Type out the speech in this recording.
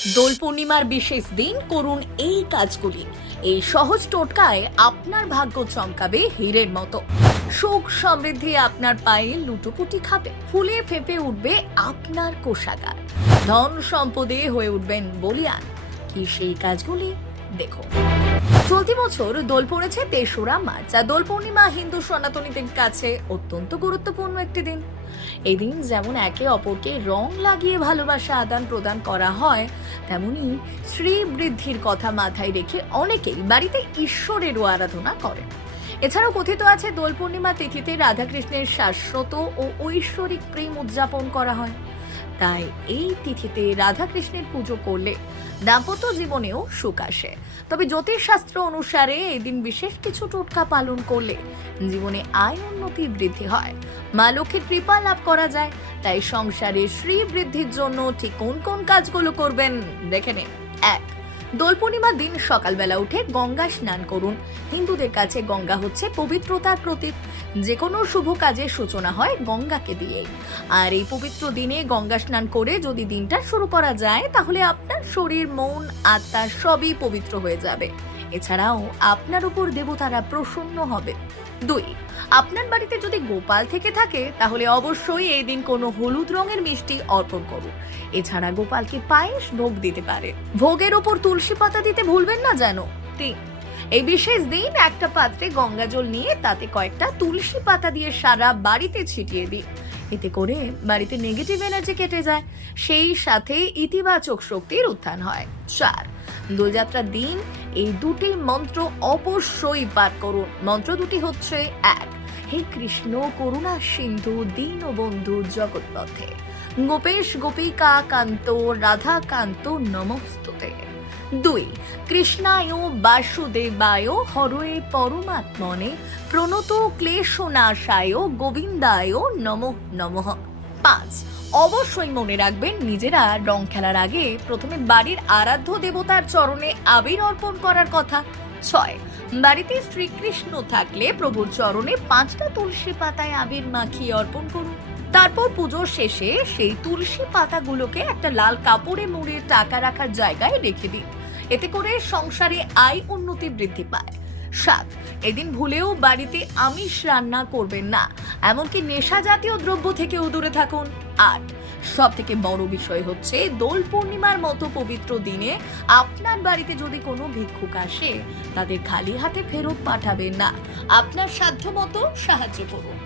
দোল পূর্ণিমার বিশেষ দিন করুন এই কাজগুলি। এই সহজ টোটকায় আপনার ভাগ্য চমকাবে হীরের মতো। সুখ সমৃদ্ধি আপনার পায়ে লুটোপুটি খাবে, ফুলে ফেঁপে উঠবে আপনার কোষাগার, ধন সম্পদে হয়ে উঠবেন বলিয়ান। কি সেই কাজগুলি দেখো। চলতি বছর দোল পড়েছে ৩রা মার্চ। আর দোল পূর্ণিমা হিন্দু সনাতনীদের কাছে অত্যন্ত গুরুত্বপূর্ণ একটি দিন। এই দিন যেমন একে অপরকে রং লাগিয়ে ভালোবাসা আদান প্রদান করা হয়, তেমনি শ্রী বৃদ্ধির কথা মাথায় রেখে অনেকেই বাড়িতে ঈশ্বরেরও আরাধনা করেন। এছাড়াও কথিত আছে দোল পূর্ণিমা তিথিতে রাধাকৃষ্ণের শাশ্বত ও ঐশ্বরিক প্রেম উদযাপন করা হয়। তাই এই তিথিতে রাধাকৃষ্ণের পুজো করলে দাম্পত্য জীবনেও সুখ আসে। তবে জ্যোতিষশাস্ত্র অনুসারে এই দিন বিশেষ কিছু টোটকা পালন করলে জীবনে আয় উন্নতি বৃদ্ধি হয়, মা লক্ষ্মীর কৃপা লাভ করা যায়। তাই সংসারে শ্রী বৃদ্ধির জন্য ঠিক কোন কোন কাজগুলো করবেন দেখে নিন। ১. দোল পূর্ণিমার দিন সকালবেলা উঠে গঙ্গা স্নান করুন। হিন্দুদের কাছে গঙ্গা হচ্ছে পবিত্রতার প্রতীক। যে কোনো শুভ কাজের সূচনা হয় গঙ্গাকে দিয়েই। আর এই পবিত্র দিনে গঙ্গা স্নান করে যদি দিনটা শুরু করা যায়, তাহলে আপনার শরীর, মন, আত্মা সবই পবিত্র হয়ে যাবে। এছাড়াও আপনার উপর দেবতারা প্রসন্ন হবে। ২. আপনার বাড়িতে যদি গোপাল থেকে থাকে, তাহলে অবশ্যই এই দিন কোনো হলুদ রঙের মিষ্টি অর্পণ করুন। এছাড়া গোপালকে পায়েস ভোগ দিতে পারে। ভোগের ওপর তুলসী পাতা দিতে ভুলবেন না যেন। ৩. এই বিশেষ দিন একটা পাত্রে গঙ্গা জল নিয়ে তাতে কয়েকটা তুলসী পাতা দিয়ে সারা বাড়িতে ছিটিয়ে দিন। এতে করে বাড়িতে নেগেটিভ এনার্জি কেটে যায়, সেই সাথে ইতিবাচক শক্তির উত্থান হয়। ৪. দোলযাত্রার দিন এই দুটি মন্ত্র অবশ্যই পাঠ করুন। মন্ত্র দুটি হচ্ছে: ১. হে কৃষ্ণ করুণা সিন্ধু দীনবন্ধু জগৎপথে, গোপেশ গোপিকা কান্ত রাধা কান্ত নমস্তুতে। ২. কৃষ্ণায় বাসুদেবায় হরয়ে পরমাত্মনে প্রণত ক্লেশনাশায় গোবিন্দায় নমঃ নমঃ। ৫. অবশ্যই মনে রাখবেন, নিজেরা রং খেলার আগে প্রথমে বাড়ির আরাধ্য দেবতার চরণে আবির অর্পণ করার কথা। ৬. বাড়িতে শ্রীকৃষ্ণ থাকলে প্রভুর চরণে ৫টা তুলসী পাতায় আবির মাখিয়ে অর্পণ করুন। তারপর পুজোর শেষে সেই তুলসী পাতাগুলোকে একটা লাল কাপড়ে মুড়ে টাকা রাখার জায়গায় রেখে দিন। এতে করে সংসারে আয় উন্নতি বৃদ্ধি পায়। ৭. এদিন ভুলেও বাড়িতে আমিষ রান্না করবেন না, এমনকি নেশা জাতীয় দ্রব্য থেকেও দূরে থাকুন। ৮. সব থেকে বড় বিষয় হচ্ছে, দোল পূর্ণিমার মতো পবিত্র দিনে আপনার বাড়িতে যদি কোনো ভিক্ষুক আসে, তাদের খালি হাতে ফেরত পাঠাবেন না। আপনার সাধ্য মতো সাহায্য করুন।